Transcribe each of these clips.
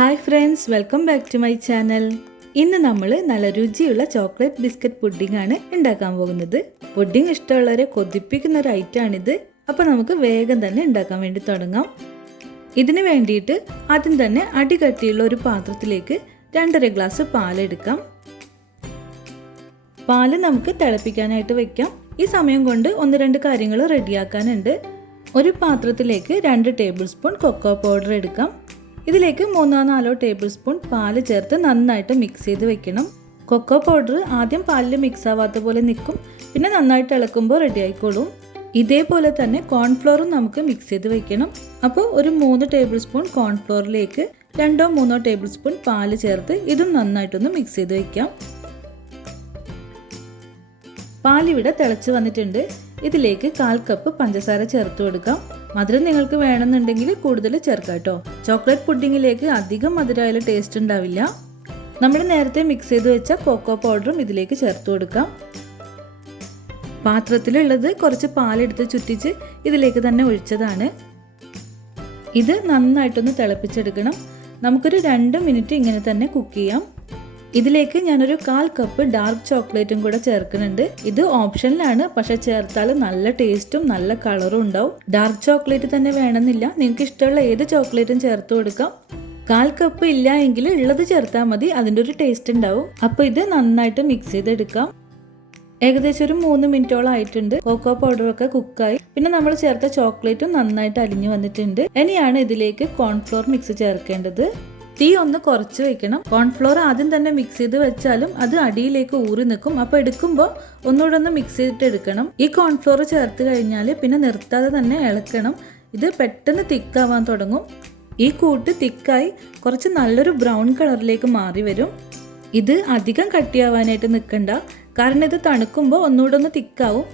Hi friends, welcome back to my channel. ഇന്ന് നമ്മൾ നല്ല രുചിയുള്ള ചോക്ലേറ്റ് ബിസ്ക്കറ്റ് പുഡിംഗ് ആണ് ഉണ്ടാക്കാൻ പോകുന്നത്. പുഡിംഗ് ഇഷ്ടമുള്ളവരെ കൊതിപ്പിക്കുന്ന ഒരു ഐറ്റം ആണിത്. അപ്പോൾ നമുക്ക് വേഗം തന്നെ ഉണ്ടാക്കാൻ വേണ്ടി തുടങ്ങാം. ഇതിനു വേണ്ടിയിട്ട് ആദ്യം തന്നെ അടികട്ടിയുള്ള ഒരു പാത്രത്തിലേക്ക് 2.5 ഗ്ലാസ് പാൽ എടുക്കാം. പാൽ നമുക്ക് തിളപ്പിക്കാനായിട്ട് വെക്കാം. ഈ സമയം കൊണ്ട് 1-2 കാര്യങ്ങൾ റെഡിയാക്കാനുണ്ട്. ഒരു പാത്രത്തിലേക്ക് 2 ടേബിൾ സ്പൂൺ കൊക്കോ പൗഡർ എടുക്കാം. ഇതിലേക്ക് 3-4 ടേബിൾ സ്പൂൺ പാല് ചേർത്ത് നന്നായിട്ട് മിക്സ് ചെയ്ത് വെക്കണം. കൊക്കോ പൗഡർ ആദ്യം പാലിൽ മിക്സ് ആവാത്ത പോലെ നിൽക്കും, പിന്നെ നന്നായിട്ട് ഇളക്കുമ്പോൾ റെഡി ആയിക്കോളും. ഇതേപോലെ തന്നെ കോൺഫ്ലോറും നമുക്ക് മിക്സ് ചെയ്ത് വെക്കണം. അപ്പോൾ ഒരു 3 ടേബിൾ സ്പൂൺ കോൺഫ്ലോറിലേക്ക് 2-3 ടേബിൾ സ്പൂൺ പാല് ചേർത്ത് ഇതും നന്നായിട്ടൊന്ന് മിക്സ് ചെയ്ത് വെക്കാം. പാലിവിടെ തിളച്ച് വന്നിട്ടുണ്ട്. ഇതിലേക്ക് 1/4 കപ്പ് പഞ്ചസാര ചേർത്ത് കൊടുക്കാം. മധുരം നിങ്ങൾക്ക് വേണമെന്നുണ്ടെങ്കിൽ കൂടുതൽ ചേർക്കാം കേട്ടോ. ചോക്ലേറ്റ് പുഡിങ്ങിലേക്ക് അധികം മധുരമായാലും ടേസ്റ്റ് ഉണ്ടാവില്ല. നമ്മൾ നേരത്തെ മിക്സ് ചെയ്ത് വെച്ച കൊക്കോ പൗഡറും ഇതിലേക്ക് ചേർത്ത് കൊടുക്കാം. പാത്രത്തിലുള്ളത് കുറച്ച് പാലെടുത്ത് ചുറ്റിച്ച് ഇതിലേക്ക് തന്നെ ഒഴിച്ചതാണ്. ഇത് നന്നായിട്ടൊന്ന് തിളപ്പിച്ചെടുക്കണം. നമുക്കൊരു 2 മിനിറ്റ് ഇങ്ങനെ തന്നെ കുക്ക് ചെയ്യാം. ഇതിലേക്ക് ഞാനൊരു 1/4 കപ്പ് ഡാർക്ക് ചോക്ലേറ്റും കൂടെ ചേർക്കുന്നുണ്ട്. ഇത് ഓപ്ഷനിലാണ്, പക്ഷെ ചേർത്താൽ നല്ല ടേസ്റ്റും നല്ല കളറും ഉണ്ടാവും. ഡാർക്ക് ചോക്ലേറ്റ് തന്നെ വേണമെന്നില്ല, നിങ്ങൾക്ക് ഇഷ്ടമുള്ള ഏത് ചോക്ലേറ്റും ചേർത്ത് കൊടുക്കാം. 1/4 കപ്പ് ഇല്ല എങ്കിൽ ഉള്ളത് ചേർത്താൽ മതി, അതിൻ്റെ ഒരു ടേസ്റ്റ് ഉണ്ടാവും. അപ്പോൾ ഇത് നന്നായിട്ട് മിക്സ് ചെയ്തെടുക്കാം. ഏകദേശം ഒരു 3 മിനിറ്റോളം ആയിട്ടുണ്ട്. കൊക്കോ പൗഡറൊക്കെ കുക്കായി, പിന്നെ നമ്മൾ ചേർത്ത ചോക്ലേറ്റും നന്നായിട്ട് അലിഞ്ഞു വന്നിട്ടുണ്ട്. ഇനിയാണ് ഇതിലേക്ക് കോൺഫ്ലോർ മിക്സ് ചേർക്കേണ്ടത്. തീ ഒന്ന് കുറച്ച് വെക്കണം. കോൺഫ്ലോർ ആദ്യം തന്നെ മിക്സ് ചെയ്ത് വെച്ചാലും അത് അടിയിലേക്ക് ഊറി നിൽക്കും. അപ്പോൾ എടുക്കുമ്പോൾ ഒന്നുകൂടെ ഒന്ന് മിക്സ് ചെയ്തിട്ട് എടുക്കണം. ഈ കോൺഫ്ലോർ ചേർത്ത് കഴിഞ്ഞാൽ പിന്നെ നിർത്താതെ തന്നെ ഇളക്കണം. ഇത് പെട്ടെന്ന് തിക്കാവാൻ തുടങ്ങും. ഈ കൂട്ട് തിക്കായി കുറച്ച് നല്ലൊരു ബ്രൗൺ കളറിലേക്ക് മാറി വരും. ഇത് അധികം കട്ടിയാവാനായിട്ട് നിൽക്കണ്ട, കാരണം ഇത് തണുക്കുമ്പോൾ ഒന്നുകൂടെ ഒന്ന് തിക്കാവും.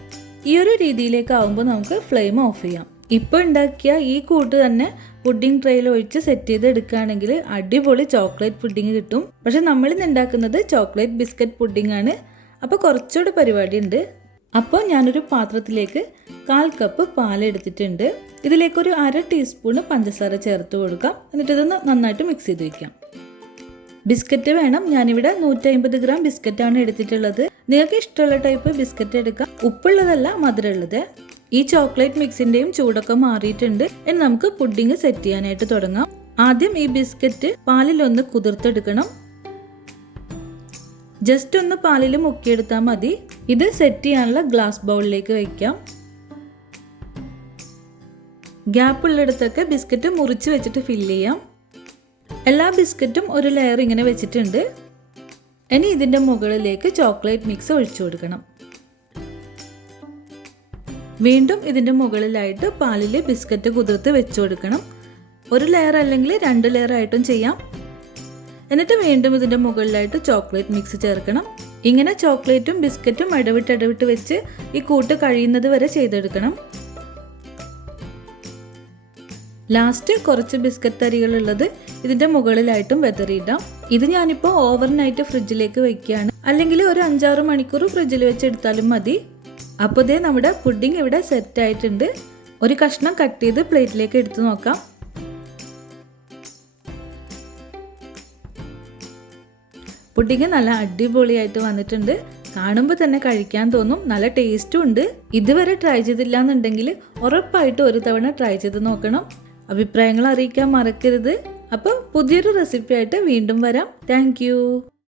ഈ ഒരു രീതിയിലേക്ക് ആവുമ്പോൾ നമുക്ക് ഫ്ലെയിം ഓഫ് ചെയ്യാം. ഇപ്പോൾ ഉണ്ടാക്കിയ ഈ കൂട്ട് തന്നെ പുഡിംഗ് ട്രേയിൽ ഒഴിച്ച് സെറ്റ് ചെയ്ത് എടുക്കുകയാണെങ്കിൽ അടിപൊളി ചോക്ലേറ്റ് പുഡിംഗ് കിട്ടും. പക്ഷെ നമ്മളിന്ന് ഉണ്ടാക്കുന്നത് ചോക്ലേറ്റ് ബിസ്ക്കറ്റ് പുഡിംഗ് ആണ്. അപ്പോൾ കുറച്ചുകൂടെ പരിപാടി ഉണ്ട്. അപ്പോൾ ഞാനൊരു പാത്രത്തിലേക്ക് 1/4 കപ്പ് പാൽ എടുത്തിട്ടുണ്ട്. ഇതിലേക്കൊരു 1/2 ടീസ്പൂൺ പഞ്ചസാര ചേർത്ത് കൊടുക്കാം. എന്നിട്ട് ഇതൊന്ന് നന്നായിട്ട് മിക്സ് ചെയ്ത് വയ്ക്കാം. ബിസ്ക്കറ്റ് വേണം. ഞാനിവിടെ 150 ഗ്രാം ബിസ്ക്കറ്റാണ് എടുത്തിട്ടുള്ളത്. നിങ്ങൾക്ക് ഇഷ്ടമുള്ള ടൈപ്പ് ബിസ്ക്കറ്റ് എടുക്കാം. ഉപ്പുള്ളതല്ല, മധുരമുള്ളത്. ഈ ചോക്ലേറ്റ് മിക്സിന്റെയും ചൂടൊക്കെ മാറിയിട്ടുണ്ട്. ഇനി നമുക്ക് പുഡിംഗ് സെറ്റ് ചെയ്യാനായിട്ട് തുടങ്ങാം. ആദ്യം ഈ ബിസ്ക്കറ്റ് പാലിലൊന്ന് കുതിർത്തെടുക്കണം. ജസ്റ്റ് ഒന്ന് പാലിൽ മുക്കിയെടുത്താൽ മതി. ഇത് സെറ്റ് ചെയ്യാനുള്ള ഗ്ലാസ് ബൗളിലേക്ക് വയ്ക്കാം. ഗ്യാപ്പ് ഉള്ളിടത്തൊക്കെ ബിസ്ക്കറ്റ് മുറിച്ച് വെച്ചിട്ട് ഫില്ല് ചെയ്യാം. എല്ലാ ബിസ്ക്കറ്റും ഒരു ലെയർ ഇങ്ങനെ വെച്ചിട്ടുണ്ട്. ഇനി ഇതിന്റെ മുകളിലേക്ക് ചോക്ലേറ്റ് മിക്സ് ഒഴിച്ചു കൊടുക്കണം. വീണ്ടും ഇതിൻ്റെ മുകളിലായിട്ട് പാലിൽ ബിസ്ക്കറ്റ് കുതിർത്ത് വെച്ചു കൊടുക്കണം. ഒരു ലെയർ അല്ലെങ്കിൽ 2 ലെയർ ആയിട്ടും ചെയ്യാം. എന്നിട്ട് വീണ്ടും ഇതിൻ്റെ മുകളിലായിട്ട് ചോക്ലേറ്റ് മിക്സ് ചേർക്കണം. ഇങ്ങനെ ചോക്ലേറ്റും ബിസ്ക്കറ്റും ഇടവിട്ട് വെച്ച് ഈ കൂട്ട് കഴിയുന്നത് വരെ ചെയ്തെടുക്കണം. ലാസ്റ്റ് കുറച്ച് ബിസ്ക്കറ്റ് തരികളുള്ളത് ഇതിൻ്റെ മുകളിലായിട്ടും വെതറിയിടാം. ഇത് ഞാനിപ്പോൾ ഓവർനൈറ്റ് ഫ്രിഡ്ജിലേക്ക് വയ്ക്കുകയാണ്. അല്ലെങ്കിൽ ഒരു 5-6 മണിക്കൂർ ഫ്രിഡ്ജിൽ വെച്ചെടുത്താലും മതി. അപ്പോൾ ദേ നമ്മുടെ പുഡിംഗ് ഇവിടെ സെറ്റ് ആയിട്ടുണ്ട്. ഒരു കഷ്ണം കട്ട് ചെയ്ത് പ്ലേറ്റിലേക്ക് എടുത്തു നോക്കാം. പുഡിംഗ് നല്ല അടിപൊളിയായിട്ട് വന്നിട്ടുണ്ട്. കാണുമ്പോൾ തന്നെ കഴിക്കാൻ തോന്നും. നല്ല ടേസ്റ്റും ഉണ്ട്. ഇതുവരെ ട്രൈ ചെയ്തില്ല എന്നുണ്ടെങ്കിൽ ഉറപ്പായിട്ട് ഒരു തവണ ട്രൈ ചെയ്ത് നോക്കണം. അഭിപ്രായങ്ങൾ അറിയിക്കാൻ മറക്കരുത്. അപ്പോൾ പുതിയൊരു റെസിപ്പി ആയിട്ട് വീണ്ടും വരാം. താങ്ക്